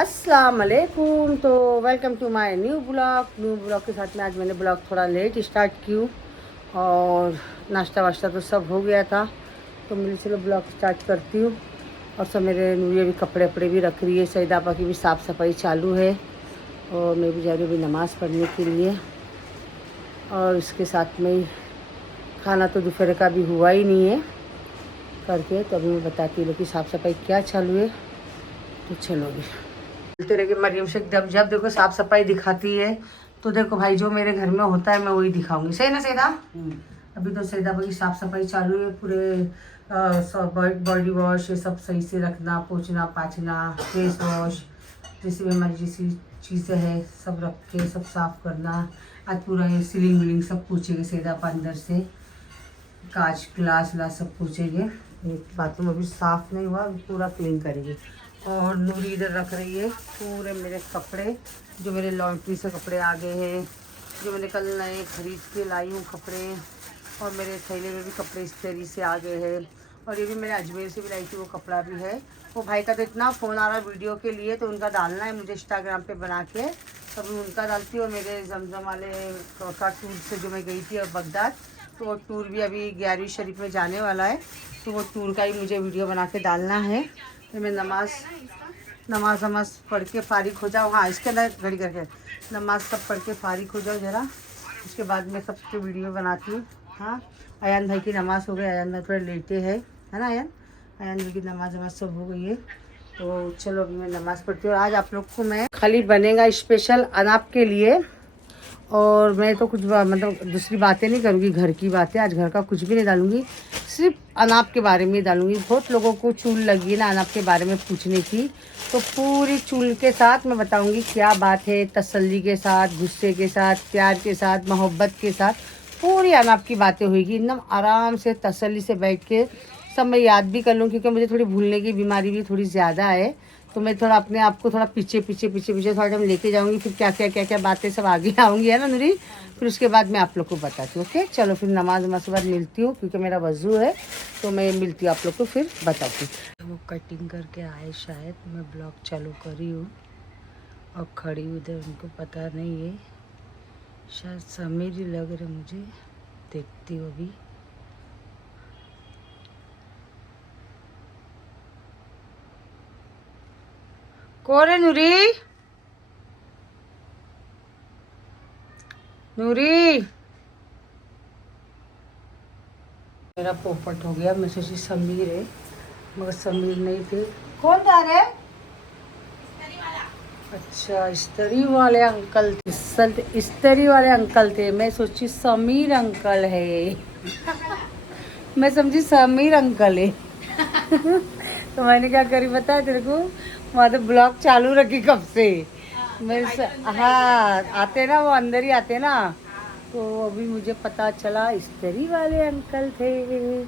अस्सलाम वालेकुम। तो welcome to my new blog के साथ में आज मैंने ब्लॉग थोड़ा लेट स्टार्ट किया और नाश्ता वाश्ता तो सब हो गया था। तो मैं चलो ब्लॉग स्टार्ट करती हूँ। और सब मेरे नूरिया भी कपड़े वपड़े भी रख रही है, सईदापा की भी साफ़ सफाई चालू है और मैं भी जा रही हूँ अभी नमाज़ पढ़ने के लिए। और इसके साथ में खाना तो दोपहर का भी हुआ ही नहीं है करके, तो अभी मैं बताती हूँ कि साफ़ सफाई क्या चालू है। तो चलो अभी बोलते रहे कि मरियम शेख जब जब देखो साफ सफाई दिखाती है तो देखो भाई जो मेरे घर में होता है मैं वही दिखाऊंगी। सही ना सैदा? अभी तो सैदा की साफ सफाई चालू है, पूरे बॉडी वॉश ये सब सही से रखना, पोछना पाछना, फेस वॉश जैसे भी हमारी जैसी चीज़ें हैं सब रख के सब साफ करना। आज पूरा ये सीलिंग विलिंग सब पूछेंगे सैदा अंदर से, कांच ग्लास व्लास सब पूछेंगे। बाथरूम अभी साफ़ नहीं हुआ, पूरा क्लीन करेंगे। और नूरी इधर रख रही है पूरे मेरे कपड़े, जो मेरे लॉन्ड्री से कपड़े आ गए हैं, जो मैंने कल नए खरीद के लाई हूँ कपड़े। और मेरे थैले में भी कपड़े इस तरीके से आ गए हैं। और ये भी मैंने अजमेर से भी लाई थी, वो कपड़ा भी है। वो भाई का तो इतना फ़ोन आ रहा है वीडियो के लिए, तो उनका डालना है मुझे इंस्टाग्राम पे बना के, तभी उनका डालती हूँ। और मेरे जमजम वाले का टूर से जो मैं गई थी और बगदाद, तो वो टूर भी अभी 11वीं शरीफ में जाने वाला है, तो वो टूर का ही मुझे वीडियो बना के डालना है। तो मैं नमाज पढ़ के फारिग हो जाऊँ। हाँ, इसके अंदर घड़ी करके नमाज सब पढ़ के फारिग हो जाओ ज़रा, उसके बाद मैं सबके वीडियो बनाती हूँ। हाँ, अयान भाई की नमाज़ हो गई, अयान भाई थोड़े लेटे है ना अयान भाई की नमाज वमाज सब हो गई है। तो चलो अभी मैं नमाज़ पढ़ती हूँ। आज आप लोग को मैं खाली बनेगा स्पेशल अनाप के लिए, और मैं तो कुछ मतलब दूसरी बातें नहीं करूँगी, घर की बातें आज घर का कुछ भी नहीं डालूँगी, सिर्फ अनाप के बारे में डालूँगी। बहुत लोगों को चूल लगी है ना अनाप के बारे में पूछने की, तो पूरी चूल के साथ मैं बताऊँगी क्या बात है, तसल्ली के साथ, गुस्से के साथ, प्यार के साथ, मोहब्बत के साथ पूरी अनाप की बातें होगी। एकदम आराम से तसल्ली से बैठ के सब मैं याद भी कर लूँ, क्योंकि मुझे थोड़ी भूलने की बीमारी भी थोड़ी ज़्यादा है। तो मैं थोड़ा अपने आप को थोड़ा पीछे थोड़ा टाइम लेके जाऊंगी, फिर क्या बातें सब आगे आऊँगी, है ना नूरी? फिर उसके बाद मैं आप लोग को बताती हूँ। ओके चलो, फिर नमाज वमाज के बाद मिलती हूँ, क्योंकि मेरा वज़ू है, तो मैं मिलती हूँ आप लोग को, फिर बताती हूँ। वो कटिंग करके आए शायद, मैं ब्लॉग चालू करी हूँ और खड़ी उधर, उनको पता नहीं है, शायद समीर ही लग रहे मुझे, देखती हूँ अभी। कौन है नूरी? नूरी मेरा पोपट हो गया, मैं सोची समीर है मगर समीर नहीं थे। कौन था रे? अच्छा, इस्त्री वाले अंकल थे, इस्त्री वाले अंकल थे। मैं सोची समीर अंकल है मैं समझी समीर अंकल है तो मैंने क्या करी पता है तेरे को, वहाँ तो ब्लॉग चालू रखी कब से। हाँ, आते ना वो अंदर ही आते ना, तो अभी मुझे पता चला इस्त्री वाले अंकल थे।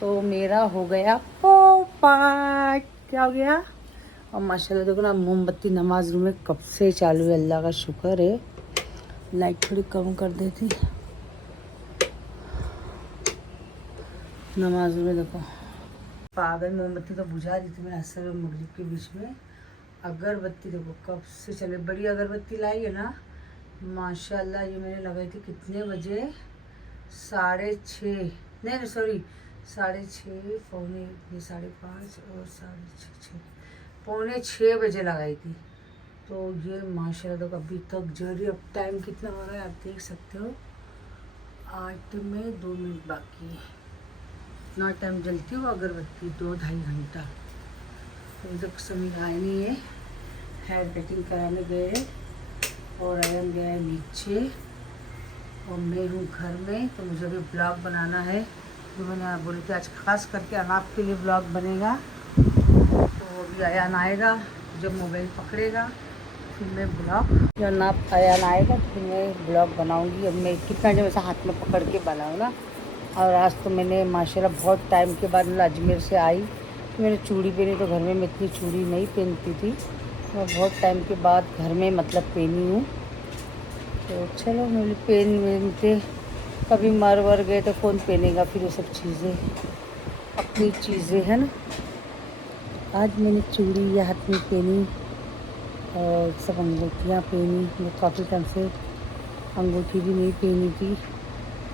तो मेरा हो गया पोपट। क्या हो गया? और माशाल्लाह देखो ना, मोमबत्ती नमाज रूम में कब से चालू है, अल्लाह का शुक्र है। लाइट थोड़ी कम कर देती नमाज में। देखो पागल, मोमबत्ती तो बुझा दी थी मैंने असर और मगरिब के बीच में। अगरबत्ती देखो कब से चले, बड़ी अगरबत्ती लाई है ना माशाल्लाह। ये मैंने लगाई थी कितने बजे? 6:30, नहीं सॉरी 6:30, पौने, ये 5:30 और 6:30, पौने 6 बजे लगाई थी। तो ये माशाल्लाह देखो अभी तक जरी। अब टाइम कितना हो रहा है आप देख सकते हो, 8 में 2 मिनट बाकी है। इतना टाइम जलती हो अगरबत्ती, 2-2.5 घंटा। तो अभी तक समीर आए नहीं है, हेयर कटिंग कराने गए और अयन गया है नीचे और मैं हूँ घर में। तो मुझे भी ब्लॉग बनाना है, जो मैंने बोली थी आज खास करके अनाप के लिए ब्लॉग बनेगा। तो अभी अयान आएगा, जब मोबाइल पकड़ेगा फिर मैं ब्लॉग, जब अनाप अयान आएगा तो फिर मैं ब्लॉग बनाऊँगी। अब मैं कितना जब ऐसा हाथ में पकड़ के बनाऊँ ना। और आज तो मैंने माशाल्लाह बहुत टाइम के बाद मतलब अजमेर से आई, मैंने चूड़ी पहनी। तो घर में मैं इतनी चूड़ी नहीं पहनती थी, मैं बहुत टाइम के बाद घर में मतलब पहनी हूँ। तो चलो मेरे पहनते, कभी मर वर गए तो कौन पहनेगा फिर वो सब चीज़ें, अपनी चीज़ें है ना। आज मैंने चूड़ी या हाथ में पहनी, और सब अंगूठियाँ पहनी, मैं काफ़ी टाइम से अंगूठी भी नहीं पहनी थी,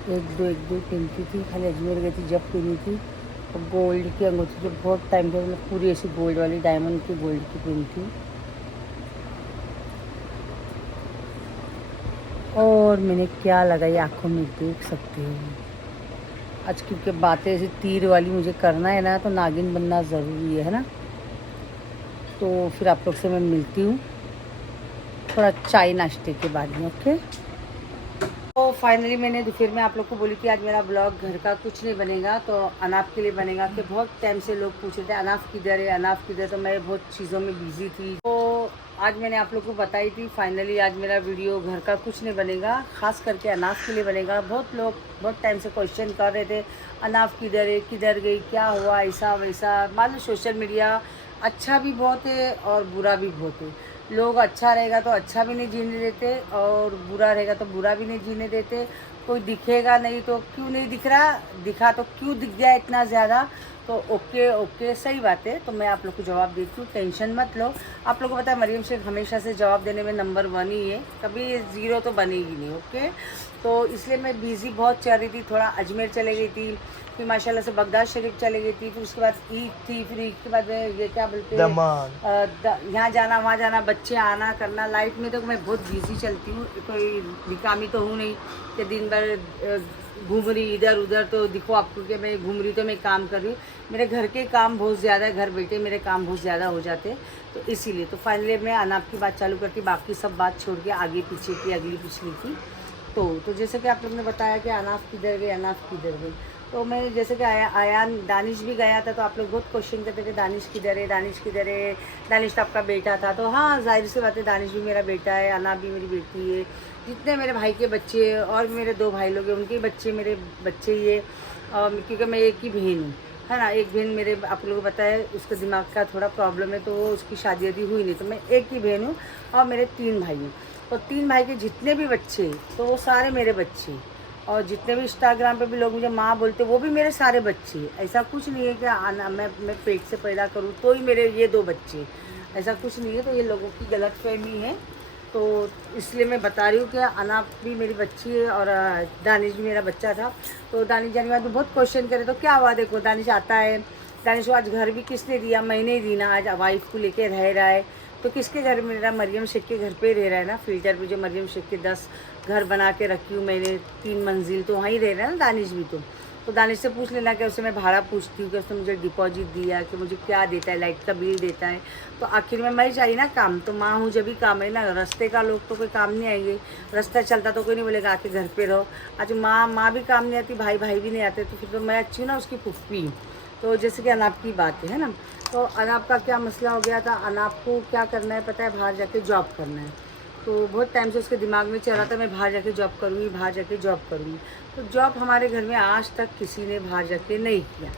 एक दो पहनती थी, खाली अजमेर गई थी जब पहनी थी। और गोल्ड की अंगूठी जो बहुत टाइम पे मतलब पूरी ऐसी गोल्ड वाली डायमंड की गोल्ड की पहनी थी। और मैंने क्या लगाई आँखों में देख सकते हो। आज क्योंकि बातें ऐसी तीर वाली मुझे करना है ना, तो नागिन बनना ज़रूरी है ना। तो फिर आप लोग से मैं मिलती हूँ थोड़ा चाय नाश्ते के बाद में, ओके। तो फाइनली मैंने दोपहर में आप लोग को बोली कि आज मेरा ब्लॉग घर का कुछ नहीं बनेगा, तो अनाफ के लिए बनेगा। कि बहुत टाइम से लोग पूछ रहे थे अनाफ किधर है, अनाफ किधर, तो मैं बहुत चीज़ों में बिजी थी। तो आज मैंने आप लोग को बताई थी फाइनली आज मेरा वीडियो घर का कुछ नहीं बनेगा, ख़ास करके अनाफ के लिए बनेगा। बहुत लोग बहुत टाइम से क्वेश्चन कर रहे थे अनाफ किधर है, किधर गई, क्या हुआ, ऐसा वैसा। मान लो सोशल मीडिया अच्छा भी बहुत है और बुरा भी बहुत है। लोग अच्छा रहेगा तो अच्छा भी नहीं जीने देते, और बुरा रहेगा तो बुरा भी नहीं जीने देते। कोई दिखेगा नहीं तो क्यों नहीं दिख रहा, दिखा तो क्यों दिख गया इतना ज़्यादा। तो ओके ओके सही बात है, तो मैं आप लोग को जवाब देती हूँ, टेंशन मत लो। आप लोगों को पता है मरियम शेख हमेशा से जवाब देने में नंबर 1 ही है, कभी 0 तो बनेगी नहीं, ओके। तो इसलिए मैं बिज़ी बहुत चल रही थी, थोड़ा अजमेर चले गई थी, फिर माशाल्लाह से बगदाद शरीफ चले गई थी, फिर उसके बाद ईद थी, फिर ईद के बाद ये क्या बोलते हैं यहाँ जाना वहाँ जाना, बच्चे आना करना। लाइफ में तो मैं बहुत बिजी चलती हूँ, कोई निकामी तो हूँ नहीं कि दिन भर घूम रही इधर उधर। तो दिखो आपको कि मैं घूम रही तो मैं काम कर रही हूँ, मेरे घर के काम बहुत ज़्यादा है, घर बैठे मेरे काम बहुत ज़्यादा हो जाते। तो इसीलिए तो फाइनली मैं अनाप की बात चालू करती, बाकी सब बात छोड़ के आगे पीछे की अगली पिछली की। तो जैसे कि आप लोग ने बताया कि अनाफ किधर गई, अनाफ किधर गई। तो मैं जैसे कि आयान दानिश भी गया था, तो आप लोग बहुत क्वेश्चन करते थे दानिश किधर है, दानिश किधर है, दानिश तो आपका बेटा था। तो हाँ जाहिर सी बात है, दानिश भी मेरा बेटा है, अनाफ भी मेरी बेटी है। जितने मेरे भाई के बच्चे और मेरे 2 भाई लोग हैं, उनके बच्चे मेरे बच्चे ही है। क्योंकि मैं एक ही बहन हूँ, है ना। एक बहन मेरे आप लोगों को पता है उसके दिमाग का थोड़ा प्रॉब्लम है, तो वो उसकी शादी अभी हुई नहीं। तो मैं एक ही बहन हूँ और मेरे 3 भाई हैं। और 3 भाई के जितने भी बच्चे तो वो सारे मेरे बच्चे। और जितने भी इंस्टाग्राम पे भी लोग मुझे माँ बोलते वो भी मेरे सारे बच्चे। ऐसा कुछ नहीं है कि मैं पेट से पैदा करूँ तो ही मेरे ये 2 बच्चे, ऐसा कुछ नहीं है। तो ये लोगों की गलतफहमी है। तो इसलिए मैं बता रही हूँ कि अनाप भी मेरी बच्ची है और दानिश भी मेरा बच्चा था। तो दानिश जाने के बाद बहुत क्वेश्चन करे, तो क्या हुआ, देखो दानिश आता है, दानिश को आज घर भी किसने दिया, मैंने ही दी ना। आज वाइफ को लेके रह रहा है, तो किसके घर, मेरा मरियम शेख के घर पे रह रहा है ना। फिल्टर पे जो मरियम शेख के 10 घर बना के रखी हूँ मैंने, 3 मंजिल, तो वहीं रह रहा है ना दानिश भी। तो दानिश से पूछ लेना कि उससे मैं भाड़ा पूछती हूँ कि उसने मुझे डिपॉजिट दिया, कि मुझे क्या देता है, लाइट का बिल देता है। तो आखिर में मैं चाहिए ना काम, तो माँ हूँ जब भी काम है ना। रास्ते का लोग तो कोई काम नहीं आएंगे, रास्ता चलता तो कोई नहीं बोलेगा आके घर पे रहो। आज माँ भी काम नहीं आती, भाई भी नहीं आते, तो फिर तो मैं अच्छी ना उसकी फुफ्फी। तो जैसे कि अनाप की बात है ना, तो अनाप का क्या मसला हो गया था, अनाप को क्या करना है पता है, बाहर जाके जॉब करना है। तो बहुत टाइम से उसके दिमाग में चल रहा था मैं बाहर जाके जॉब करूँगी, बाहर जाके जॉब करूँगी। तो जॉब हमारे घर में आज तक किसी ने बाहर जाके नहीं किया।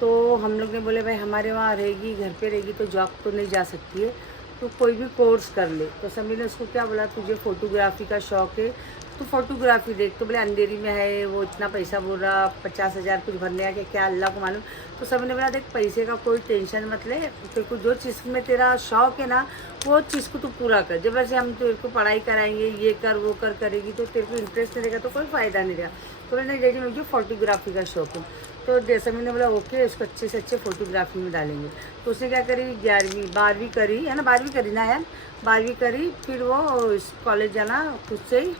तो हम लोग ने बोले भाई हमारे वहाँ रहेगी, घर पे रहेगी तो जॉब तो नहीं जा सकती है, तो कोई भी कोर्स कर ले। तो सभी ने उसको क्या बोला, तुझे फ़ोटोग्राफी का शौक़ है तो फ़ोटोग्राफी देख। तो बोले अंधेरी में है, वो इतना पैसा बोल रहा, 50,000 कुछ भरने आके, क्या अल्लाह को मालूम। तो सभी ने बोला देख पैसे का कोई टेंशन मत ले, तेरे को जो चीज़ में तेरा शौक़ है ना वो चीज़ को तू पूरा कर। जब ऐसे हम तेरे को पढ़ाई कराएंगे, ये कर वो कर करेगी, तो तेरे को इंटरेस्ट नहीं रहेगा तो कोई फ़ायदा नहीं रहेगा। तो मैंने डैडी मुझे फ़ोटोग्राफी का शौक़ है। तो सभी ने बोला ओके, उसको अच्छे से अच्छे फ़ोटोग्राफी में डालेंगे। तो उसने क्या करी, 11वीं 12वीं करी है ना, 12वीं करी ना यार, 12वीं करी, फिर वो कॉलेज जाना खुद से ही।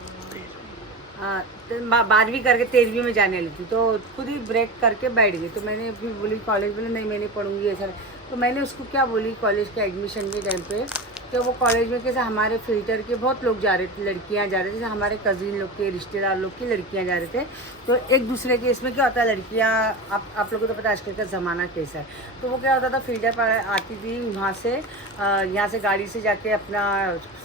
12वीं करके 13वीं में जाने वाली थी, तो खुद ही ब्रेक करके बैठ गई। तो मैंने फिर बोली कॉलेज में, नहीं मैं नहीं पढ़ूंगी ऐसा। तो मैंने उसको क्या बोली कॉलेज के एडमिशन के टाइम पे, कि वो कॉलेज में कैसे हमारे फिल्टर के बहुत लोग जा रहे थे, लड़कियां जा रहे थे, जैसे हमारे कज़िन लोग के रिश्तेदार लोग की लड़कियां जा रहे थे। तो एक दूसरे के इसमें क्या होता है, लड़कियां आप लोगों को तो पता है आजकल का ज़माना कैसा है। तो वो क्या होता था, फिल्टर पर आती थी वहाँ से, यहाँ से गाड़ी से जाके अपना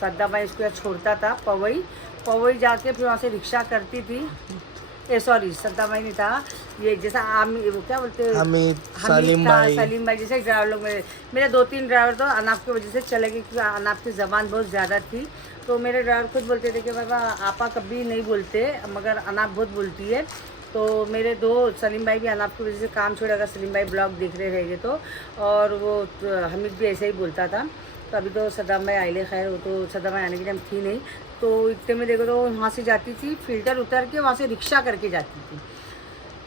सद्दाबाई उसको छोड़ता था पवई जाके, फिर वहाँ से रिक्शा करती थी। सॉरी सद्दाबाई नहीं था, ये जैसा वो क्या बोलते हैं, हमीद सलीम भाई जैसे ड्राइवर लोग मेरे 2-3 ड्राइवर तो अनाप की वजह से चले गए, क्योंकि अनाप की ज़बान बहुत ज़्यादा थी। तो मेरे ड्राइवर खुद बोलते थे कि बाबा आपा कभी नहीं बोलते, मगर अनाप बहुत बोलती है। तो मेरे 2 सलीम भाई भी अनाप की वजह से काम छोड़े, अगर सलीम भाई ब्लॉग देख रहे रहेंगे तो। और वो हमीद भी ऐसे ही बोलता था। तो अभी तो सदाम भाई आइले, खैर वो तो सदाम भाई आने के टाइम थी नहीं, तो इतने में देखो तो वहाँ से जाती थी, फ़िल्टर उतर के वहाँ से रिक्शा करके जाती थी।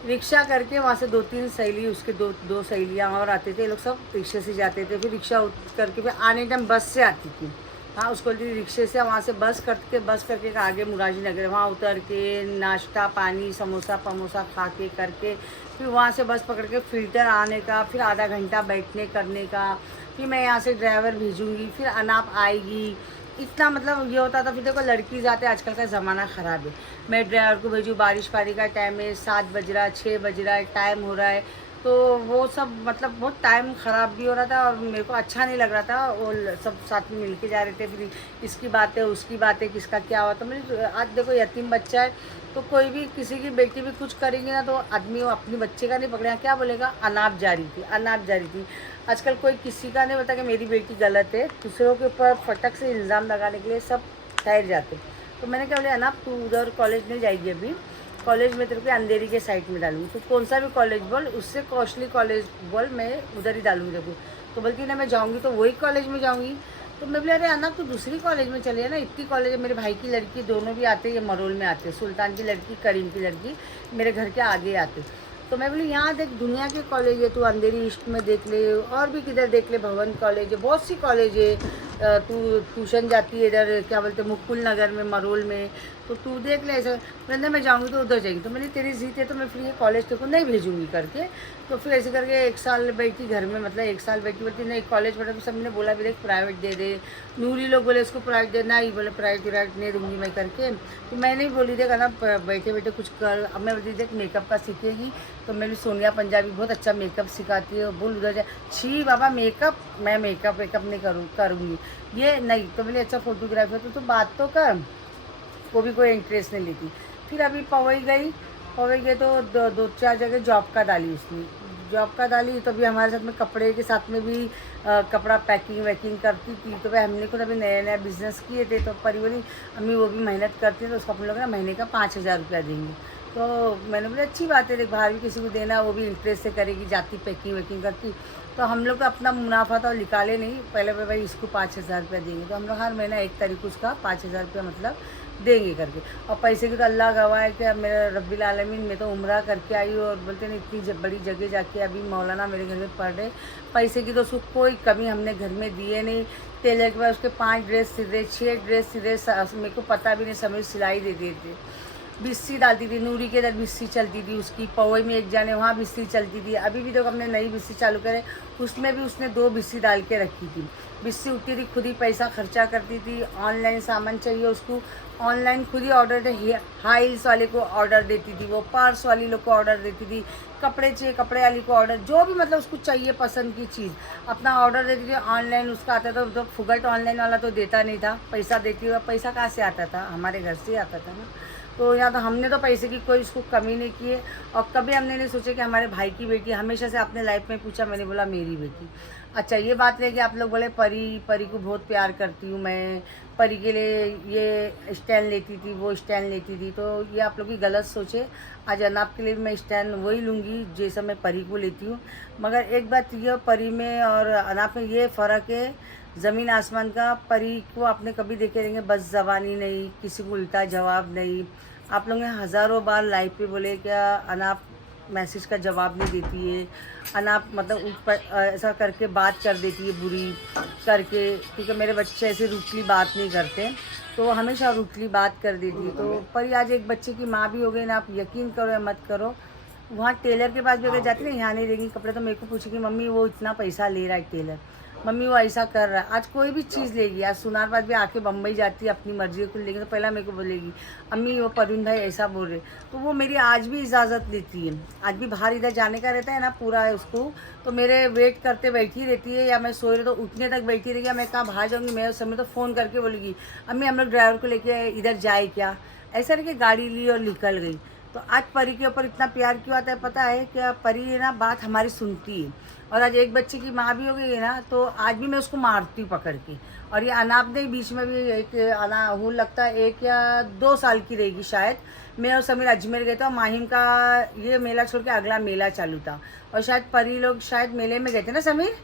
रिक्शा करके वहाँ से 2-3 सहेली, उसके दो सहेलियाँ और आते थे, ये लोग सब रिक्शे से जाते थे। फिर रिक्शा करके फिर आने टाइम बस से आती थी। हाँ, उसको रिक्शे से वहाँ से बस करके आगे मुरारी नगर वहाँ उतर के नाश्ता पानी समोसा पमोसा खा के करके फिर वहाँ से बस पकड़ के फ़िल्टर आने का, फिर आधा घंटा बैठने करने का, फिर मैं यहाँ से ड्राइवर भेजूँगी, फिर अनाप आएगी। इतना मतलब ये होता था। फिर देखो लड़की जाते, आजकल का ज़माना ख़राब है, मैं ड्राइवर को भेजूँ, बारिश पारी का टाइम है, 7 बज रहा है 6 बज रहा है, टाइम हो रहा है, तो वो सब मतलब बहुत टाइम ख़राब भी हो रहा था और मेरे को अच्छा नहीं लग रहा था। वो सब साथ में मिल के जा रहे थे, फिर इसकी बातें उसकी बातें, किसका क्या हुआ। तो मेरी आज देखो यतीम बच्चा है, तो कोई भी किसी की बेटी भी कुछ करेंगे ना तो आदमी वो अपनी बच्चे का नहीं पकड़ेगा, क्या बोलेगा, अनाप जारी थी, अनाप जारी थी। आजकल कोई किसी का नहीं बोलता कि मेरी बेटी गलत है, दूसरों के ऊपर फटक से इल्ज़ाम लगाने के लिए सब ठहर जाते। तो मैंने क्या बोले, अनाप तू उधर कॉलेज नहीं जाएगी, अभी कॉलेज में तेरे को अंधेरी के साइड में डालूंगी, तो कौन सा भी कॉलेज बोल, उससे कॉस्टली कॉलेज बोल, मैं उधर ही डालूंगी तेरे को। तो बोलती ना मैं जाऊँगी तो वही कॉलेज में जाऊँगी। तो मैं बोले अरे अनाप तू दूसरी कॉलेज में चले ना, इतनी कॉलेज है, मेरे भाई की लड़की दोनों भी आते, ये मरोल में आते, सुल्तान की लड़की करीम की लड़की मेरे घर के आगे आते। तो मैं बोली यहाँ देख दुनिया के कॉलेज है, तू अंधेरी ईस्ट में देख ले, और भी किधर देख ले, भवन कॉलेज है, बहुत सी कॉलेज है, तू ट्यूशन जाती है इधर क्या बोलते मुकुल नगर में मरोल में, तो तू देख ले ऐसा। मैंने मैं जाऊँगी तो उधर जाएगी, तो मेरी तेरी जीत है तो मैं फिर ये कॉलेज तेरे को नहीं भेजूँगी करके। तो फिर ऐसे करके 1 साल बैठी घर में, मतलब 1 साल बैठी बोलती नहीं कॉलेज पढ़ा, तो सब ने बोला भी देख प्राइवेट दे दे, नूरी लोग बोले उसको प्राइवेट देना ही, बोले प्राइवेट नहीं दूँगी मैं करके। तो मैंने ही बोली देख ना बैठे बैठे कुछ कर। अब मैं बोलती देख मेकअप का सीखेगी, तो मेरी सोनिया पंजाबी बहुत अच्छा मेकअप सिखाती है, बोल उधर जाए, छी बाबा मेकअप, मैं मेकअप नहीं करूँगी ये नहीं। तो बोले अच्छा फोटोग्राफी तो बात तो कर, वो भी कोई इंटरेस्ट नहीं लेती। फिर अभी पवई गई तो 2-4 जगह जॉब का डाली उसने, जॉब का डाली, तो अभी हमारे साथ में कपड़े के साथ में भी कपड़ा पैकिंग वैकिंग करती थी। तो भाई हमने खुद अभी नया बिज़नेस किए थे, तो परिवारी अम्मी वो भी मेहनत करती है, तो उसको अपन लोग ना महीने का 5,000 रुपया देंगे। तो मैंने बोला अच्छी बात है, देख बाहर भी किसी को देना, वो भी इंटरेस्ट से करेगी, जाती पैकिंग वैकिंग करती। तो हम लोग का अपना मुनाफा तो निकाले नहीं, पहले भाई इसको 5,000 रुपया देंगे, तो हम लोग हर महीना 1 तारीख को उसका 5,000 रुपया मतलब देंगे करके। और पैसे की तो अल्लाह गवाह है कि मेरा रब्बिल आलमीन, मैं तो उम्रा करके आई हूँ, और बोलते हैं इतनी बड़ी जगह जाके अभी मौलाना मेरे घर में पढ़ रहे, पैसे की तो उसको कोई कमी हमने घर में दिए नहीं। टेलर के बाद उसके 5 ड्रेस सिले, 6 ड्रेस सिले, मेरे को पता भी नहीं, समय सिलाई दे दिए थे। बिस्सी डालती थी, नूरी के इधर बिस्सी चलती थी उसकी, पवई में एक जाने वहाँ बिस्सी चलती थी। अभी भी तो हमने नई बिस्सी चालू करे, उसमें भी उसने 2 बिस्सी डाल के रखी थी। बिस्सी उठती थी, खुद ही पैसा खर्चा करती थी। ऑनलाइन सामान चाहिए उसको, ऑनलाइन खुद ही ऑर्डर दे, हाइल्स वाले को ऑर्डर देती थी, वो पर्स वाली लोग को ऑर्डर देती थी, कपड़े चाहिए कपड़े वाली को ऑर्डर, जो भी मतलब उसको चाहिए पसंद की चीज़ अपना ऑर्डर देती थी। ऑनलाइन उसका आता था, तो फुगट ऑनलाइन वाला तो देता नहीं था, पैसा देती हुआ, पैसा कहाँ से आता था, हमारे घर से आता था ना। तो यहाँ तो हमने तो पैसे की कोई उसको कमी नहीं की है, और कभी हमने नहीं सोचा कि हमारे भाई की बेटी, हमेशा से अपने लाइफ में पूछा, मैंने बोला मेरी बेटी। अच्छा ये बात है कि आप लोग बोले परी को बहुत प्यार करती हूँ मैं, परी के लिए ये स्टैंड लेती थी, वो स्टैंड लेती थी, तो ये आप लोग की गलत सोचे। आज अनाप के लिए मैं स्टैंड वही लूँगी जैसा मैं परी को लेती हूँ। मगर एक बात ये परी में और अनाप में ये फ़र्क है ज़मीन आसमान का। परी को आपने कभी देखे रहेंगे बस ज़बानी नहीं, किसी को उल्टा जवाब नहीं। आप लोग ने हज़ारों बार लाइव पे बोले क्या अनाप मैसेज का जवाब नहीं देती है, अनाप मतलब ऐसा करके बात कर देती है बुरी करके, क्योंकि मेरे बच्चे ऐसे रूटली बात नहीं करते, तो हमेशा रूटली बात कर देती है। तो परी आज एक बच्चे की माँ भी हो गई ना, आप यकीन करो या मत करो, वहाँ टेलर के पास भी अगर जाती ना, यहाँ नहीं देंगी कपड़े, तो मेरे को पूछेगी मम्मी वो इतना पैसा ले रहा है टेलर, मम्मी वो ऐसा कर रहा है। आज कोई भी चीज़ लेगी, आज सुनारबाद भी आके बम्बई जाती है अपनी मर्जी को लेगी, तो पहला मेरे को बोलेगी अम्मी वो परवीन भाई ऐसा बोल रहे, तो वो मेरी आज भी इजाज़त लेती है। आज भी बाहर इधर जाने का रहता है ना पूरा है उसको, तो मेरे वेट करते बैठी रहती है, या मैं सोए रही तो उठने तक बैठी रहेगी, या मैं कहाँ बाहर जाऊँगी मैं उस समय तो फ़ोन करके बोलेगी अम्मी हम लोग ड्राइवर को लेके इधर जाए क्या, ऐसा करके गाड़ी ली और निकल गई। तो आज परी के ऊपर इतना प्यार क्यों आता है पता है क्या, परी है ना बात हमारी सुनती है, और आज एक बच्चे की माँ भी हो गई है ना, तो आज भी मैं उसको मारती हूँ पकड़ के। और ये अनाप ने बीच में भी एक वो लगता है 1 या 2 साल की रहेगी शायद, मैं और समीर अजमेर गए थे, और माहिम का ये मेला छोड़ के अगला मेला चालू था, और शायद परी लोग शायद मेले में गए थे ना समीर,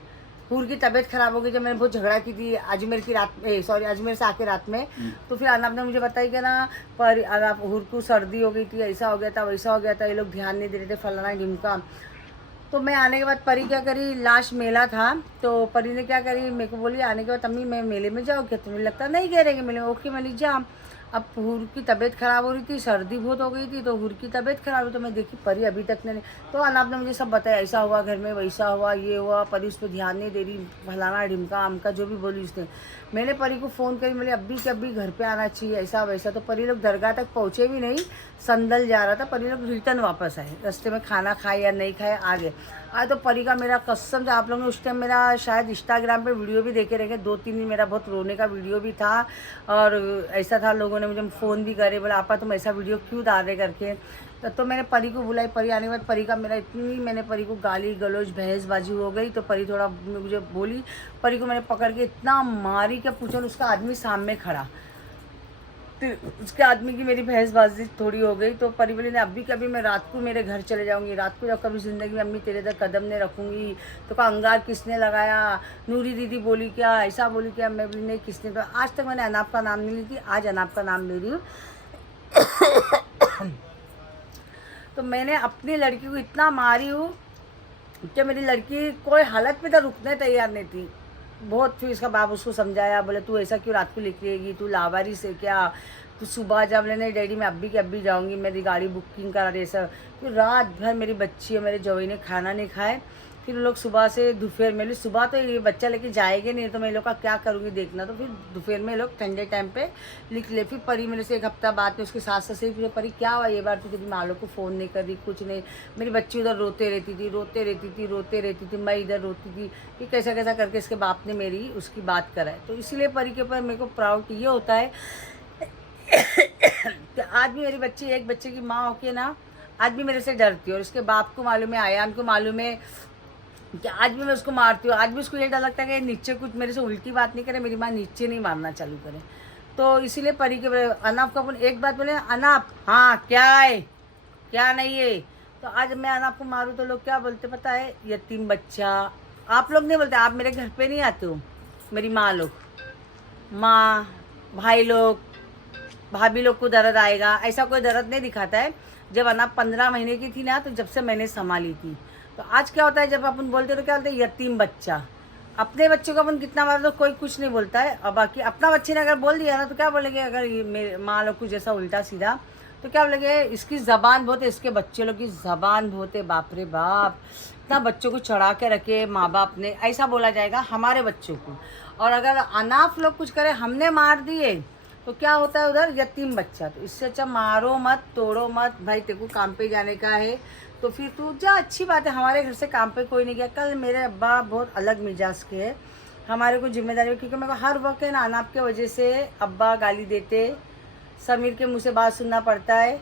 हूर की तबीयत खराब हो गई जब मैंने बहुत झगड़ा की थी अजमेर की रात में, सॉरी अजमेर से आके रात में। तो फिर अनाप ने मुझे बताया कि ना पर अनाप हूर को सर्दी हो गई थी, ऐसा हो गया था वैसा हो गया था, ये लोग ध्यान नहीं दे रहे थे फलाना ढिमका। तो मैं आने के बाद परी क्या करी, लास्ट मेला था तो परी ने क्या करी, मेरे को बोली आने के बाद अम्मी मैं मेले में जाऊँ क्या, तुम्हें लगता नहीं कह रहे कि मेले में, ओके मैं जा। अब हूर की तबीयत ख़राब हो रही थी, सर्दी बहुत हो गई थी, तो हूर की तबीयत ख़राब हुई तो मैं देखी परी अभी तक नहीं। तो अनाप ने मुझे सब बताया, ऐसा हुआ घर में, वैसा हुआ, ये हुआ, परी उस पर ध्यान नहीं दे रही, फलाना ढिमका आमका जो भी बोली उसने। मैंने परी को फ़ोन करी, बोले अभी के अभी घर पे आना चाहिए, ऐसा वैसा। तो परी लोग दरगाह तक पहुँचे भी नहीं, संदल जा रहा था, परी लोग रिटर्न वापस आए, रास्ते में खाना खाए या नहीं खाए आगे आए। तो परी का मेरा कसम से, आप लोगों ने उस टाइम मेरा शायद इंस्टाग्राम पे वीडियो भी देखे रहेंगे, 2-3 दिन मेरा बहुत रोने का वीडियो भी था। और ऐसा था, लोगों ने मुझे फ़ोन भी करे, बोला आपा तुम ऐसा वीडियो क्यों डाल रहे करके। तो मैंने परी को बुलाई, परी आने के बाद परी का मेरा इतनी, मैंने परी को गाली गलौज बहसबाजी हो गई। तो परी थोड़ा मुझे बोली, परी को मैंने पकड़ के इतना मारी क्या पूछो, उसका आदमी सामने खड़ा, तो उसके आदमी की मेरी बहसबाजी थोड़ी हो गई। तो परी बोली ने अभी कभी मैं रात को मेरे घर चले जाऊंगी, रात को जब कभी ज़िंदगी में अम्मी तेरे तक कदम नहीं रखूंगी। तो का अंगार किसने लगाया, नूरी दीदी बोली क्या, ऐसा बोली क्या, मैं बोली नहीं किसने। तो आज तक मैंने अनाप का नाम नहीं ली थी, आज अनाप का नाम ले रही हूँ। तो मैंने अपनी लड़की को इतना मारी हूँ कि मेरी लड़की कोई हालत में तो रुकने तैयार नहीं थी। बहुत फिर इसका बाप उसको समझाया, बोले तू ऐसा क्यों रात को लिखेगी, तू लावारी से क्या, तू सुबह जब लेने डैडी मैं अभी के अभी जाऊंगी, मेरी गाड़ी बुकिंग करा रही सब। फिर रात भर मेरी बच्ची और मेरे जवाई ने खाना नहीं खाए। फिर लोग सुबह से दोपहर में, सुबह तो ये बच्चा लेके जाएंगे नहीं, तो मैं लोग का क्या करूँगी देखना। तो फिर दोपहर में लोग ठंडे टाइम पे लिख ले। फिर परी मेरे से एक हफ्ता बाद में उसके सास ससुर फिर परी क्या हुआ ये बार, तू कभी माँ लोग को फ़ोन नहीं कर रही, कुछ नहीं। मेरी बच्ची उधर रोते रहती थी, मैं इधर रोती थी कि कैसा कैसा करके इसके बाप ने मेरी उसकी बात कराए। तो इसीलिए परी के ऊपर मेरे को प्राउड ये होता है कि आज भी मेरी बच्ची एक बच्चे की माँ होके ना आज भी मेरे से डरती है। और उसके बाप को मालूम है, आयान को मालूम है कि आज भी मैं उसको मारती हूँ। आज भी उसको ये डर लगता है कि नीचे कुछ मेरे से उल्टी बात नहीं करे, मेरी माँ नीचे नहीं मारना चालू करे। तो इसीलिए परी के अनाप का अपन एक बात बोले, अनाप हाँ क्या है क्या नहीं है। तो आज मैं अनाप को मारूँ तो लोग क्या बोलते पता है, यतीम बच्चा। आप लोग नहीं बोलते, आप मेरे घर पे नहीं आते हो, मेरी माँ लोग, माँ भाई लोग भाभी लोग को दर्द आएगा, ऐसा कोई दर्द नहीं दिखाता है। जब अनाप 15 महीने की थी ना, तो जब से मैंने संभाली थी। तो आज क्या होता है, जब अपन बोलते तो क्या बोलते हैं, यतीम बच्चा। अपने बच्चों को अपन कितना मार तो कोई कुछ नहीं बोलता है, और बाकी अपना बच्चे ने अगर बोल दिया ना तो क्या बोलेंगे, अगर ये मेरे माँ लोग को जैसा उल्टा सीधा तो क्या बोलेंगे, इसकी ज़बान बहुत है, इसके बच्चे लोग की ज़बान बहुत है, बाप रे बाप इतना बच्चों को चढ़ा के रखे माँ बाप ने, ऐसा बोला जाएगा हमारे बच्चों को। और अगर अनाथ लोग कुछ करे, हमने मार दिए तो क्या होता है उधर, यतीम बच्चा। तो इससे अच्छा मारो मत तोड़ो मत, भाई तेरे को काम पे जाने का है तो फिर तू जा, अच्छी बात है। हमारे घर से काम पे कोई नहीं गया। कल मेरे अब्बा बहुत अलग मिजाज के है, हमारे को जिम्मेदारी, क्योंकि मेरे को हर वक्त है ना अनाप के वजह से अब्बा गाली देते, समीर के मुँह से बात सुनना पड़ता है,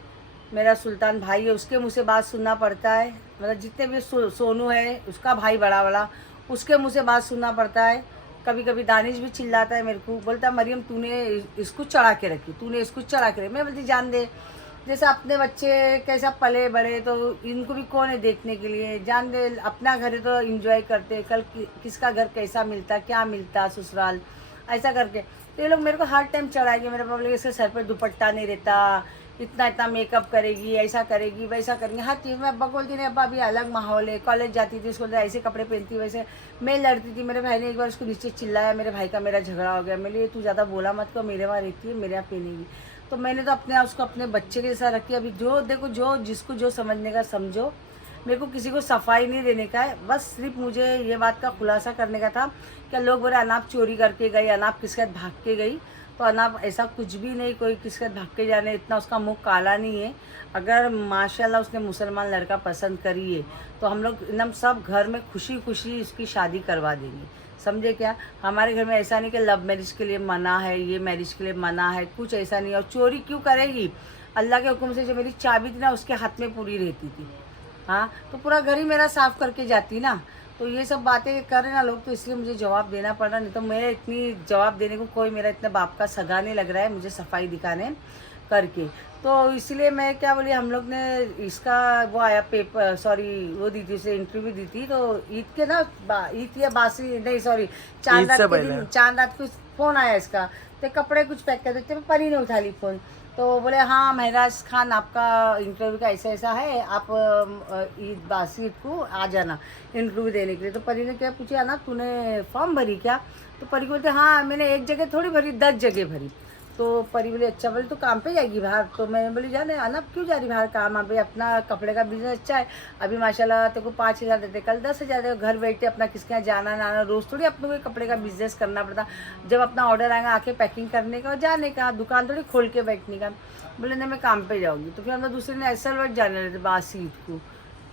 मेरा सुल्तान भाई है उसके मुँह से बात सुनना पड़ता है, मतलब जितने भी सोनू है उसका भाई बड़ा वाला उसके मुँह से बात सुनना पड़ता है। कभी कभी दानिश भी चिल्लाता है मेरे को, बोलता है मरियम तूने इसको चढ़ा के रखी, तूने इसको चढ़ा के रखी। मैं बोलती जान दे, जैसे अपने बच्चे कैसा पले बड़े तो इनको भी कौन है देखने के लिए, जान दे अपना घर है तो एंजॉय करते, कल किसका घर कैसा मिलता क्या मिलता ससुराल, ऐसा करके। तो ये लोग मेरे को हर टाइम चढ़ाएंगे, मेरे पापा इसके सर पर दुपट्टा नहीं रहता, इतना इतना मेकअप करेगी, ऐसा करेगी वैसा करेंगे, हर चीज़ में। अब्बा बोलती नहीं, अब्बा अभी अलग माहौल है, कॉलेज जाती थी उसको ऐसे कपड़े पहनती वैसे। मैं लड़ती थी, मेरे भाई ने एक बार उसको नीचे चिल्लाया, मेरे भाई का मेरा झगड़ा हो गया। मेरे लिए तू ज़्यादा बोला मत को, मेरे वहाँ रहती है मेरे यहाँ पहनेगी। तो मैंने तो अपने उसको अपने बच्चे के साथ रखी। अभी जो देखो, जो जिसको जो समझने का समझो, मेरे को किसी को सफाई नहीं देने का है, बस सिर्फ मुझे ये बात का खुलासा करने का था। क्या लोग बोले अनाप चोरी करके गई, अनाप किसके भाग के गई, तो अनाप ऐसा कुछ भी नहीं, कोई किसके भाग के जाने, इतना उसका मुंह काला नहीं है। अगर माशाल्लाह उसने मुसलमान लड़का पसंद करी है तो हम लोग एकदम सब घर में खुशी खुशी इसकी शादी करवा देंगे, समझे क्या। हमारे घर में ऐसा नहीं कि लव मैरिज के लिए मना है, ये मैरिज के लिए मना है, कुछ ऐसा नहीं। और चोरी क्यों करेगी, अल्लाह के हुक्म से जो मेरी चाबी थी ना उसके हाथ में पूरी रहती थी, हाँ, तो पूरा घर ही मेरा साफ़ करके जाती ना। तो ये सब बातें कर रहे ना लोग, तो इसलिए मुझे जवाब देना पड़ा, नहीं तो मैं इतनी जवाब देने को कोई मेरा इतना बाप का सगा नहीं लग रहा है मुझे सफाई दिखाने। करके। तो इसलिए मैं क्या बोली, हम लोग ने इसका वो आया पेपर, सॉरी वो दी थी, उसे इंटरव्यू दी थी। तो ईद के ना ईद या बासी नहीं सॉरी चांद रात के दिन, चांद रात को फ़ोन आया इसका। तो कपड़े कुछ पैक कर देते, परी ने उठा ली फ़ोन। तो बोले हाँ महराज खान आपका इंटरव्यू का ऐसा ऐसा है, आप ईद बासी ईद को आ जाना इंटरव्यू देने के लिए। तो परी ने क्या पूछा ना, तूने फॉर्म भरी क्या? तो परी बोलते हाँ मैंने एक जगह थोड़ी भरी, 10 जगह भरी। तो परी बोली अच्छा, बोले तो काम पे जाएगी बाहर? तो मैं बोली जाने आना, क्यों जा रही बाहर काम? अभी अपना कपड़े का बिजनेस अच्छा है, अभी माशाल्लाह तेरे को 5,000 देते, कल 10,000 देते, घर बैठे अपना किसके यहाँ जाना ना आना, रोज़ थोड़ी अपने को कपड़े का बिजनेस करना पड़ता। जब अपना ऑर्डर आएगा आके पैकिंग करने का और जाने का, दुकान थोड़ी खोल के बैठने का। बोले नहीं मैं काम पे जाऊँगी। तो फिर हम लोग दूसरे ने ऐसा जाने रहे थे बासी ईद को।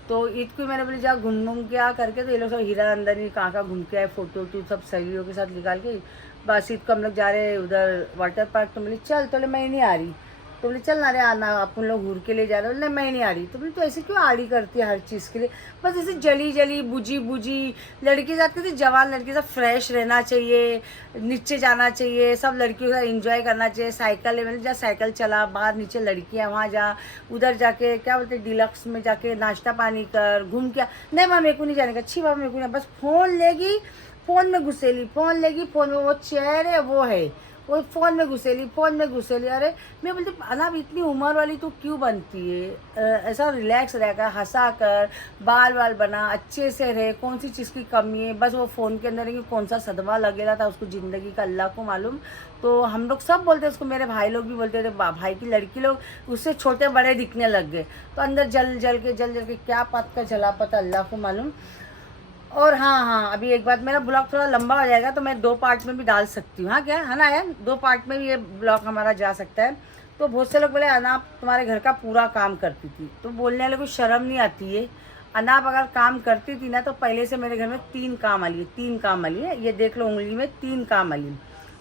तो ईद को मैंने बोली जा घूम के आ करके। तो ये लोग सब हीरा अंदर ही कहाँ घूम के आए, फोटो वोटो सब सहेलियों के साथ निकाल के। बस ईद को हम लोग जा रहे उधर वाटर पार्क। तो बोली चल, तो मैं नहीं आ रही। तो बोले चल ना रे आना, अपन लोग घूर के ले जा रहे हो। नहीं मैं नहीं आ रही। तो बोली तो ऐसे क्यों आड़ी करती है हर चीज़ के लिए? बस ऐसे जली जली बुझी बुझी लड़की जाती थी, जवान लड़की सब फ्रेश रहना चाहिए, नीचे जाना चाहिए, सब लड़कियों का एंजॉय करना चाहिए। साइकिल मतलब जा साइकिल चला, बाहर नीचे लड़कियाँ वहाँ जा, उधर जाके क्या बोलते डिलक्स में जाके नाश्ता पानी कर, घूम के। नहीं माँ मेरे को नहीं जाने का, अच्छी बात मेरे को नहीं। बस फ़ोन लेगी, फ़ोन में घुसेली, फ़ोन लेगी, फ़ोन में वो चेयर है वो है, वो फ़ोन में घुसेली, फ़ोन में घुसेली। अरे मैं बोलती अनाब इतनी उम्र वाली तो क्यों बनती है? ऐसा रिलैक्स रहकर हंसा कर, बाल बाल बना, अच्छे से रहे, कौन सी चीज़ की कमी है? बस वो फ़ोन के अंदर है कि कौन सा सदमा लगेगा था उसको ज़िंदगी का, अल्लाह को मालूम। तो हम लोग सब बोलते उसको, मेरे भाई लोग भी बोलते थे, भाई की लड़की लोग उससे छोटे बड़े दिखने लग गए। तो अंदर जल जल के क्या पत का जला पता, अल्लाह को मालूम। और हाँ अभी एक बात, मेरा ब्लॉग थोड़ा लंबा हो जाएगा तो मैं 2 पार्ट में भी डाल सकती हूँ। हाँ क्या है ना यार, 2 पार्ट में भी ये ब्लॉग हमारा जा सकता है। तो बहुत से लोग बोले अनाप तुम्हारे घर का पूरा काम करती थी। तो बोलने वाले को शर्म नहीं आती है? अनाप अगर काम करती थी ना तो पहले से मेरे घर में 3 काम वाली है, 3 काम वाली है। ये देख लो उंगली में 3 काम वाली।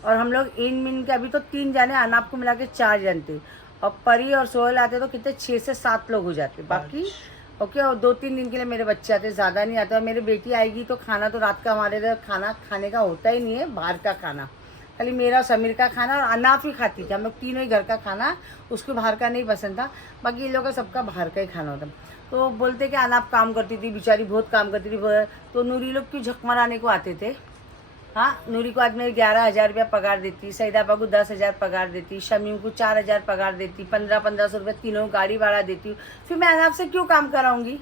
और हम लोग इन मिन के अभी तो 3 जाने, अनाप को मिला के 4 जानते। और परी और सोहेल आते तो कितने 6 से 7 लोग हो जाते। बाकी ओके, और 2-3 दिन के लिए मेरे बच्चे आते, ज़्यादा नहीं आते। और मेरी बेटी आएगी तो खाना तो रात का हमारे इधर खाना खाने का होता ही नहीं है, बाहर का खाना। खाली मेरा और समीर का खाना, और अनाफ ही खाती थी। हम लोग तीनों ही घर का खाना, उसको बाहर का नहीं पसंद था। बाकी इन लोगों का सबका बाहर का ही खाना होता। तो बोलते कि अनाफ काम करती थी, बेचारी बहुत काम करती थी। तो नूरी लोग क्यों झक मराने को आते थे? हाँ, नूरी को आज मैं 11,000 रुपया पगार देती, सईदाबा को 10,000 पगार देती, शमीम को 4,000 पगार देती, 1500 रुपये तीनों गाड़ी भाड़ा देती हूँ। फिर मैं अनाप से क्यों काम कराऊंगी?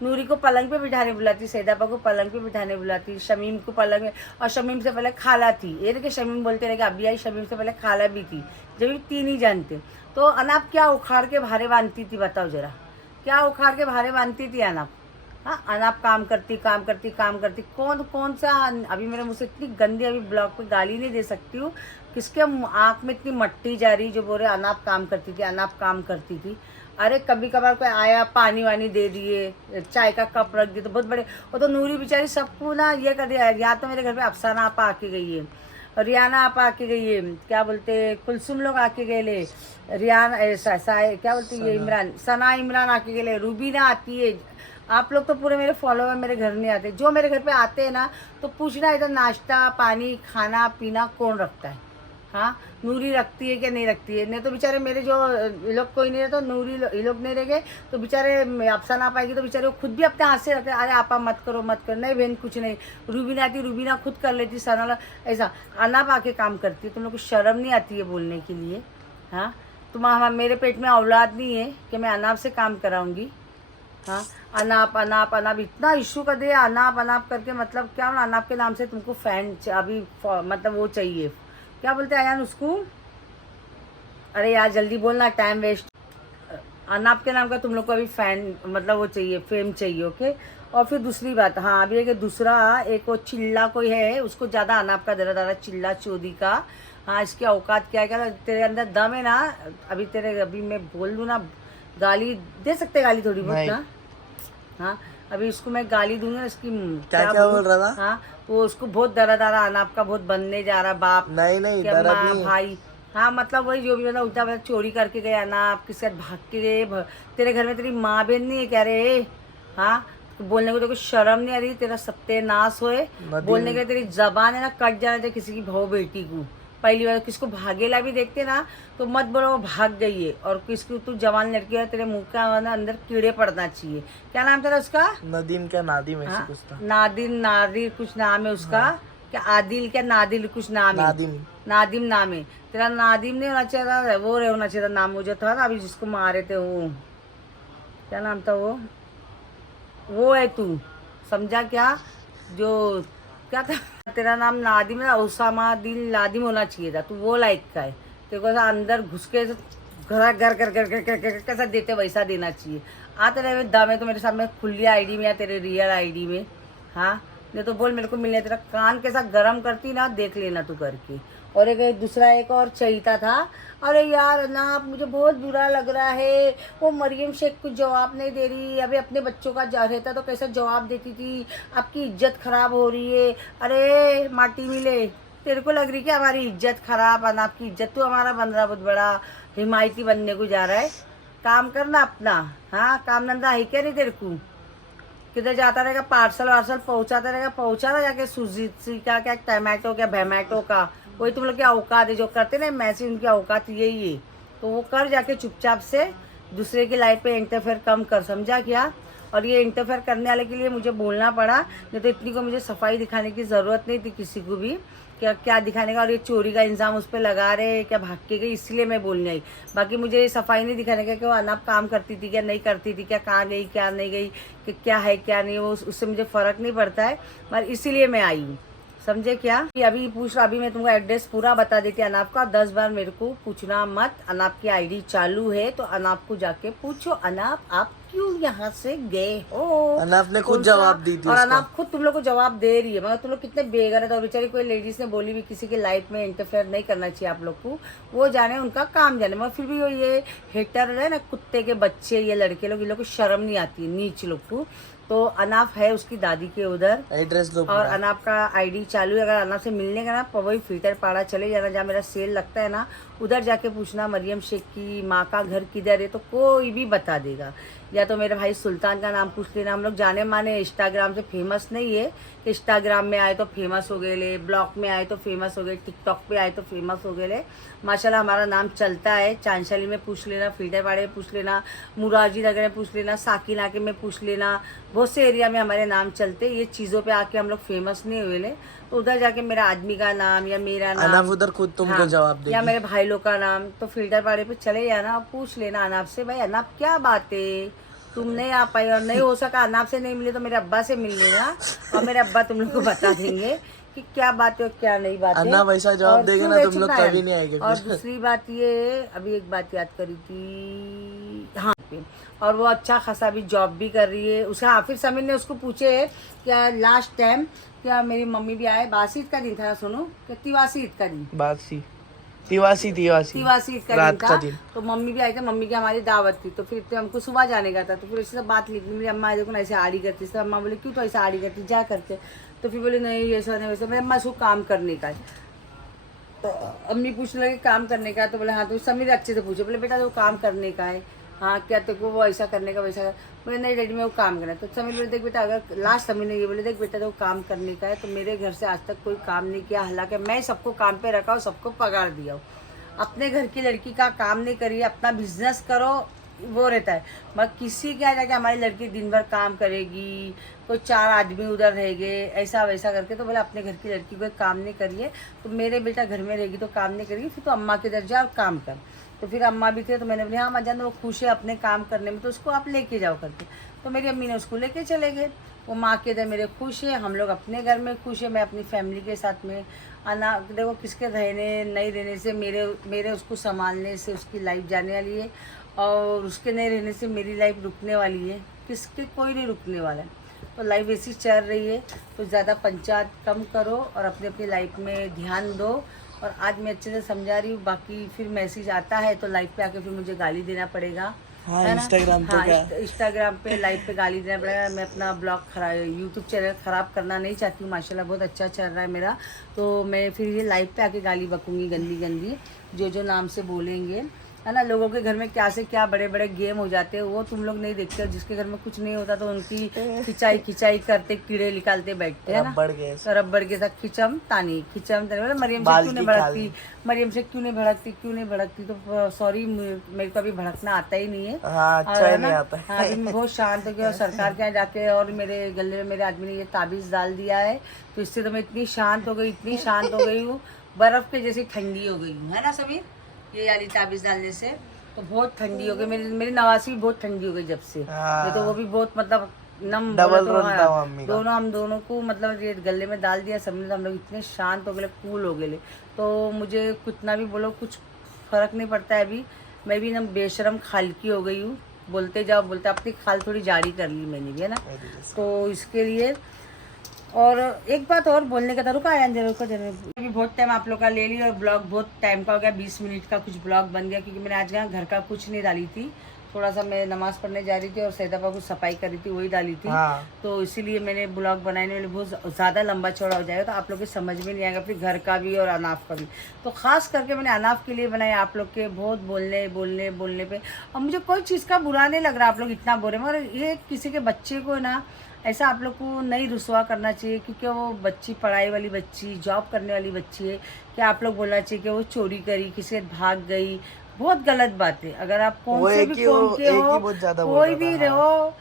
नूरी को पलंग पे बिठाने बुलाती, सईदाबा को पलंग पे बिठाने बुलाती, शमीम को पलंग में। और शमीम से पहले खाला थी। ये देखिए शमीम बोलते रहे कि अभी आई, शमीम से पहले खाला भी थी, जब भी 3 ही जानते। तो अनाप क्या उखाड़ के भारे बांधती थी बताओ जरा, क्या उखाड़ के भारे बांधती थी अनाप? हाँ, अनाप काम करती कौन सा? अभी मेरे मुँह से इतनी गंदी, अभी ब्लॉग पे गाली नहीं दे सकती हूँ। किसके आँख में इतनी मट्टी जा रही जो बोल रहे अनाप काम करती थी, अनाप काम करती थी। अरे कभी कभार कोई आया, पानी वानी दे दिए, चाय का कप रख दिए तो बहुत बड़े। वो तो नूरी बेचारी सबको ना ये कर दिया। या तो मेरे घर पे अफसाना आपा आके गई है, रियाना आपा आके गई है, क्या बोलते कुलसुम लोग आके गए ले, रियान क्या बोलते ये इमरान, सना इमरान आके गए ले, रूबीना आती है। आप लोग तो पूरे मेरे फॉलोवर मेरे घर नहीं आते। जो मेरे घर पे आते हैं ना तो पूछना इधर नाश्ता पानी खाना पीना कौन रखता है? हाँ, नूरी रखती है क्या नहीं रखती है? नहीं तो बेचारे मेरे जो ये लोग कोई नहीं रहता, नूरी ये लोग नहीं रह गए तो बेचारे अफसाना आ पाएगी तो बेचारे वो खुद भी अपने हाथ से रखते। अरे आपा मत करो मत करो, नहीं बहन कुछ नहीं, रूबीना आती, रूबीना खुद कर लेती, सना ऐसा अनाप आके काम करती है। तुम लोग को शर्म नहीं आती है बोलने के लिए? हाँ, मेरे पेट में औलाद नहीं है कि मैं अनाप से काम कराऊंगी? हाँ, अनाप अनाप अनाप इतना इशू कर दिया, अनाप अनाप करके मतलब क्या? अनाप के नाम से तुमको फैन अभी मतलब वो चाहिए, क्या बोलते हैं यार उसको? अरे यार जल्दी बोलना, टाइम वेस्ट। अनाप के नाम का तुम लोग को अभी फैन मतलब वो चाहिए, फेम चाहिए। ओके, और फिर दूसरी बात, हाँ अभी एक दूसरा एक वो चिल्ला कोई है, उसको ज़्यादा अनाप का दरा दादा चिल्ला चोदी का। हाँ, इसकी औकात क्या है? क्या तेरे अंदर दम है ना? अभी मैं बोल दूँ ना, गाली दे सकते, गाली थोड़ी बहुत ना। हाँ, अभी उसको मैं गाली दूंगी ना, इसकी क्या बोल रहा था? हाँ, वो उसको बहुत दरा अनाप का बहुत बनने जा रहा बाप। नहीं माँ भाई। हाँ, मतलब वही जो भी मतलब उल्टा मतलब चोरी करके गए अनाप, किसके भाग के गए। तेरे घर में तेरी माँ बहन नहीं है क्या रे? हाँ, तो बोलने को तेरे को शर्म नहीं आ रही? तेरा सत्यानाश होए, बोलने के तेरी जबान है ना कट जाना चाहिए किसी की बहू बेटी को। पहली बार किसको भागेला भी देखते ना तो मत बोलो वो भाग गई है, और किसकी तू जवान लड़की है तेरे मुंह का अंदर कीड़े पड़ना चाहिए। क्या नाम था उसका? नदीम क्या नादिम ऐसे हाँ, कुछ था। नादिर कुछ नाम है उसका। हाँ। क्या आदिल क्या नादिल कुछ नाम है? नादिम नाम है तेरा। नादिम नहीं होना चाहिए था, वो होना चाहिए था नाम। वो जो था ना अभी जिसको मारे थे, वो क्या नाम था? वो है तू, समझा क्या? जो क्या था तेरा नाम? नादिम है, उसामा दिल नादिम होना चाहिए था। तू वो लाइक का है, तेरे को ऐसा अंदर घुस के घर घर घर घर घर घर कैसा देते वैसा देना चाहिए। आ तेरे दम है तो मेरे सामने खुली आईडी में या तेरे रियल आईडी में, हाँ नहीं तो बोल मेरे को मिलने। तेरा कान कैसा गरम करती ना, देख लेना तू करके। और एक दूसरा एक और चहीता था। अरे यार ना मुझे बहुत बुरा लग रहा है, वो मरियम शेख कुछ जवाब नहीं दे रही। अभी अपने बच्चों का जा रहता तो कैसा जवाब देती थी। आपकी इज्जत खराब हो रही है। अरे माटी मिले, तेरे को लग रही कि हमारी इज्जत खराब, और आपकी इज्जत तो हमारा बन रहा बहुत बड़ा हिमायती बनने को जा रहा है। काम करना अपना, हाँ काम धंधा है क्या नहीं तेरे को? किधर जाता रहेगा, पार्सल वार्सल पहुंचाता रहेगा, पहुंचा ना जाके सुजी का क्या टमाटो क्या भैमाटो का, वही तुम लोग की औकात है। जो करते ना मैसेज, उनकी औकात यही है। तो वो कर जाके चुपचाप से, दूसरे की लाइफ पे इंटरफेयर कम कर, समझा क्या? और ये इंटरफेयर करने वाले के लिए मुझे बोलना पड़ा, नहीं तो इतनी को मुझे सफाई दिखाने की ज़रूरत नहीं थी किसी को भी। क्या क्या दिखाने का, और ये चोरी का इंजाम उस पर लगा रहे क्या भाग के गई, इसलिए मैं बोलने आई। बाकी मुझे ये सफाई नहीं दिखाने का कि वो अनाप काम करती थी क्या नहीं करती थी, क्या कहाँ गई क्या नहीं गई, कि क्या है क्या नहीं, वो उससे मुझे फ़र्क नहीं पड़ता है। पर इसीलिए मैं आई हूँ, समझे क्या? अभी पूछ रहा, अभी मैं तुमको एड्रेस पूरा बता देती अनाप का। 10 बार मेरे को पूछना मत। अनाप की आईडी चालू है तो अनाप को जाके पूछो, अनाप आप क्यों यहाँ से गए हो? अनाप ने खुद जवाब दी थी, और अनाप खुद तुम लोग को जवाब दे रही है। मगर तुम लोग कितने बेगैरत। और बेचारी कोई लेडीज ने बोली भी किसी की लाइफ में इंटरफेयर नहीं करना चाहिए आप लोग को, वो जाने उनका काम जाने। मगर फिर भी ये हेटर है ना, कुत्ते के बच्चे, ये लड़के लोग, इन लोग को शर्म नहीं आती है नीच लोग को। तो अनाप है उसकी दादी के उधर, एड्रेस दो। और अनाप का आईडी चालू है। अगर अनाप से मिलने का ना वही फिल्टर पाड़ा चले जाना, जहाँ मेरा सेल लगता है ना, उधर जाके पूछना मरियम शेख की माँ का घर किधर है, तो कोई भी बता देगा। या तो मेरे भाई सुल्तान का नाम पूछ लेना। हम लोग जाने माने इंस्टाग्राम से फेमस नहीं है कि इंस्टाग्राम में आए तो फेमस हो गए ले, ब्लॉग में आए तो फेमस हो गए, टिकटॉक पे आए तो फेमस हो गए ले। माशाल्लाह हमारा नाम चलता है। चांशली में पूछ लेना, फील्डरवाड़े में पूछ लेना, मुराजी नगर में पूछ लेना, साकिनाके में पूछ लेना, बहुत से एरिया में हमारे नाम चलते। ये चीज़ों पे आके हम लोग फेमस नहीं हुए ले, तो उधर जाके मेरा आदमी का नाम या मेरा नाम उधर खुद तुमको जवाब देगी, या मेरे भाई लोग का नाम, तो फिल्टर पाड़े पे चले जाना, पूछ लेना अनाप से, भाई अनाप क्या बात है तुम नहीं आ पाई, और नहीं हो सका अनाप से नहीं मिले तो मेरे अब्बा से मिल लेना, और मेरे अब्बा तुम लोग को बता देंगे कि क्या बात है और क्या नहीं बात है। वैसा जवाब देगा ना तुम लोग कभी नहीं आएंगे। और दूसरी बात ये, अभी एक बात याद करी थी, हाँ, और वो अच्छा खासा भी जॉब भी कर रही है। उसका हाफिज समीर ने उसको पूछे क्या लास्ट टाइम क्या मेरी मम्मी भी आए, बासी ईद का दिन था सुनो, क्या तिवासी ईद का दिन, तिवासी ईद का दिन था। तो मम्मी भी आई थी, मम्मी की हमारी दावत थी, तो फिर हमको सुबह जाने का था। तो फिर ऐसे बात लिखी, मेरी अम्मा देखो ना ऐसे आड़ी करती, तो अम्मा बोले क्यों तो ऐसा आड़ी करती, जा करते। तो फिर बोले नहीं ऐसा नहीं वैसा। मेरे अम्मा इसको काम करने का है, तो अम्मी पूछने लगे काम करने का, तो बोले हाँ। तो समीर अच्छे से पूछे, बोले बेटा वो काम करने का है, हाँ क्या तेरे को वो ऐसा करने का वैसा। बोले नहीं डैडी में वो काम करना है। तो समीर बोले देख बेटा, अगर लास्ट समीर ने ये बोले देख बेटा तो काम करने का है, तो मेरे घर से आज तक कोई काम नहीं किया, हालांकि मैं सबको काम पे रखा हूँ, सबको पगार दिया हूँ। अपने घर की लड़की का काम नहीं करिए, अपना बिजनेस करो, वो रहता है। मगर किसी क्या जाके हमारी लड़की दिन भर काम करेगी, कोई 4 आदमी उधर रहेंगे, ऐसा वैसा करके, तो बोले अपने घर की लड़की को काम नहीं करिए। तो मेरे बेटा घर में रहेगी तो काम नहीं करेगी, फिर तो अम्मा के इधर जा और काम कर। तो फिर अम्मा भी थे, तो मैंने बोले हाँ अम्मा जान वो खुश है अपने काम करने में, तो उसको आप लेके जाओ करके। तो मेरी अम्मी ने उसको लेके चले गए। वो माँ के इधर मेरे खुश है, हम लोग अपने घर में खुश है, मैं अपनी फैमिली के साथ में। आना देखो किसके रहने नहीं रहने से, मेरे उसको संभालने से उसकी लाइफ जाने वाली है, और उसके नहीं रहने से मेरी लाइफ रुकने वाली है। किसके कोई नहीं रुकने वाला है। तो लाइफ ऐसी चल रही है, तो ज़्यादा पंचायत कम करो और अपनी अपनी लाइफ में ध्यान दो। और आज मैं अच्छे से समझा रही हूँ, बाकी फिर मैसेज आता है तो लाइफ पे आके फिर मुझे गाली देना पड़ेगा। हाँ, है ना? इंस्टाग्राम पे लाइव पे गाली देना पड़ेगा। मैं अपना ब्लॉग यूट्यूब चैनल ख़राब करना नहीं चाहती हूँ, माशाल्लाह बहुत अच्छा चल रहा है मेरा। तो मैं फिर ये लाइव पे आके गाली बकूँगी गंदी गंदी, जो नाम से बोलेंगे। है ना, लोगों के घर में क्या से क्या बड़े बड़े गेम हो जाते हैं, वो तुम लोग नहीं देखते हो। जिसके घर में कुछ नहीं होता तो उनकी खिंचाई करते, कीड़े निकालते बैठते हैं ना। बढ़ गए तो रबड़ के साथ खिंचम तानी मरियम से क्यों नहीं भड़कती, मरियम से क्यों नहीं भड़कती। तो सॉरी, मेरे को अभी भड़कना आता ही नहीं है। हाँ, अच्छा ही नहीं आता हाँ, अभी मैं बहुत शांत हो गई और सरकार के यहाँ जाके और मेरे गले में मेरे आदमी ने ये ताबीज़ डाल दिया है, तो इससे तो मैं इतनी शांत हो गई हूँ, बर्फ के जैसी ठंडी हो गई हूँ, है ना समीर। ये यारी ताबीज़ डालने से तो बहुत ठंडी हो गई। मेरी नवासी भी बहुत ठंडी हो गई जब से। ये तो वो भी बहुत मतलब नम डबल तो रोन था मम्मी का। हम दोनों को मतलब ये गले में डाल दिया सबने, तो हम लोग इतने शांत हो गए, कूल हो गए। तो मुझे कितना भी बोलो कुछ फर्क नहीं पड़ता है। अभी मैं भी ना बेशरम खाल की हो गई हूँ, बोलते अपनी खाल थोड़ी जाड़ी कर ली मैंने भी, है ना। तो इसके लिए और एक बात और बोलने का था, रुका अभी बहुत टाइम आप लोग का ले लिया और ब्लॉग बहुत टाइम का हो गया, 20 मिनट का कुछ ब्लॉग बन गया, क्योंकि मैंने आज यहाँ घर का कुछ नहीं डाली थी। थोड़ा सा मैं नमाज पढ़ने जा रही थी और सैदापा को सफाई कर रही थी, वही डाली थी। तो इसीलिए मैंने ब्लॉग बनाने वाले बहुत ज़्यादा लंबा चौड़ा हो जाएगा, तो आप लोग के समझ में नहीं आएगा, फिर घर का भी और अनाफ का भी। तो ख़ास करके मैंने अनाफ के लिए बनाया, आप लोग के बहुत बोलने पे। और मुझे कोई चीज़ का बुरा नहीं लग रहा, आप लोग इतना बोल रहे हैं, मगर ये किसी के बच्चे को ना ऐसा आप लोग को नहीं रुसवा करना चाहिए, क्योंकि वो बच्ची पढ़ाई वाली बच्ची, जॉब करने वाली बच्ची है। क्या आप लोग बोलना चाहिए कि वो चोरी करी, किसी के भाग गई, बहुत गलत बात है। अगर आप कौन से भी कौम के हो, कोई भी रहो,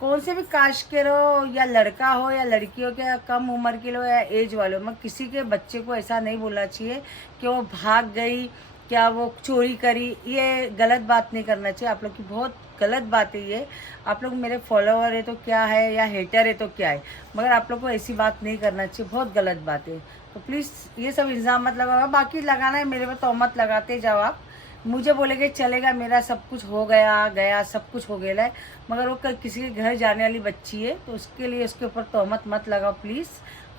कौन से भी कास्ट के रहो, या लड़का हो या लड़की हो, क्या कम उम्र के लो या एज वाले हो, मैं किसी के बच्चे को ऐसा नहीं बोलना चाहिए कि वो भाग गई, क्या वो चोरी करी। ये गलत बात नहीं करना चाहिए, आप लोग की बहुत गलत बात है ये। आप लोग मेरे फॉलोअर है तो क्या है, या हेटर है तो क्या है, मगर आप लोग को ऐसी बात नहीं करना चाहिए, बहुत गलत बात है। तो प्लीज़ ये सब इल्ज़ाम मत लगाओ, बाकी लगाना है मेरे पे तो मत लगाते जाओ। आप मुझे बोलेंगे चलेगा, मेरा सब कुछ हो गया सब कुछ हो गया है, मगर वो किसी के घर जाने वाली बच्ची है, तो उसके लिए उसके ऊपर तोहमत मत लगाओ प्लीज़,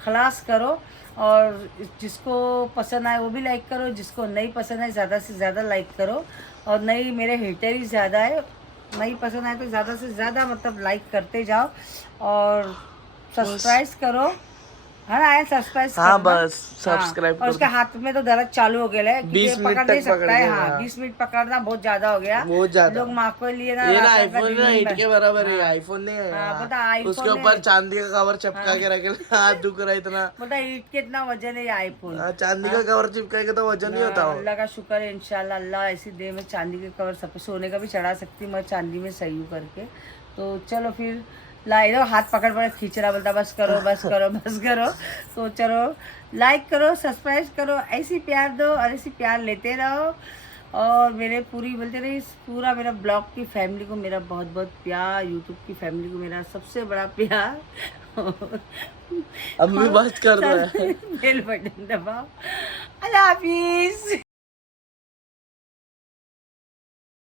खलास करो। और जिसको पसंद आए वो भी लाइक करो, जिसको नहीं पसंद है ज़्यादा से ज़्यादा लाइक करो। और नहीं, मेरे हेटर ही ज़्यादा है, नहीं पसंद आए तो ज़्यादा से ज़्यादा मतलब लाइक करते जाओ और सब्सक्राइब करो, है ना। सब्सक्राइब बस सब्सक्राइब और उसके हाथ में तो दर्द चालू हो गया है, 20 मिनट पकड़ नहीं तक सकता है। हाँ, 20 मिनट पकड़ना बहुत ज्यादा हो गया, बहुत ज्यादा। लोग माँ को लिए ना, ये ना आईफोन ना 8 के बराबर है, आईफोन नहीं है। पता आईफोन उसके ऊपर चांदी का कवर चिपका के रखे, हाथ दुख रहा है इतना। पता ईट के इतना वजन है ये आईफोन। चांदी का कवर चिपकाएगा तो वजन नहीं होता। अल्लाह का शुक्र है, इंशाल्लाह अल्लाह ऐसी दे में चांदी के कवर सब सोने का भी चढ़ा सकती हूँ मैं, चांदी में सही हूँ करके। तो चलो फिर लाइक, हाथ पकड़ खींच रहा, बोलता बस करो। तो चलो लाइक करो, सब्सक्राइब करो, ऐसी प्यार दो और ऐसी प्यार लेते रहो। और मेरे पूरा मेरा ब्लॉग की फैमिली को मेरा बहुत बहुत प्यार, यूट्यूब की फैमिली को मेरा सबसे बड़ा प्यार। अब भी बात कर रहा है, बेल बटन दबाओ। अल्लाह हाफिज।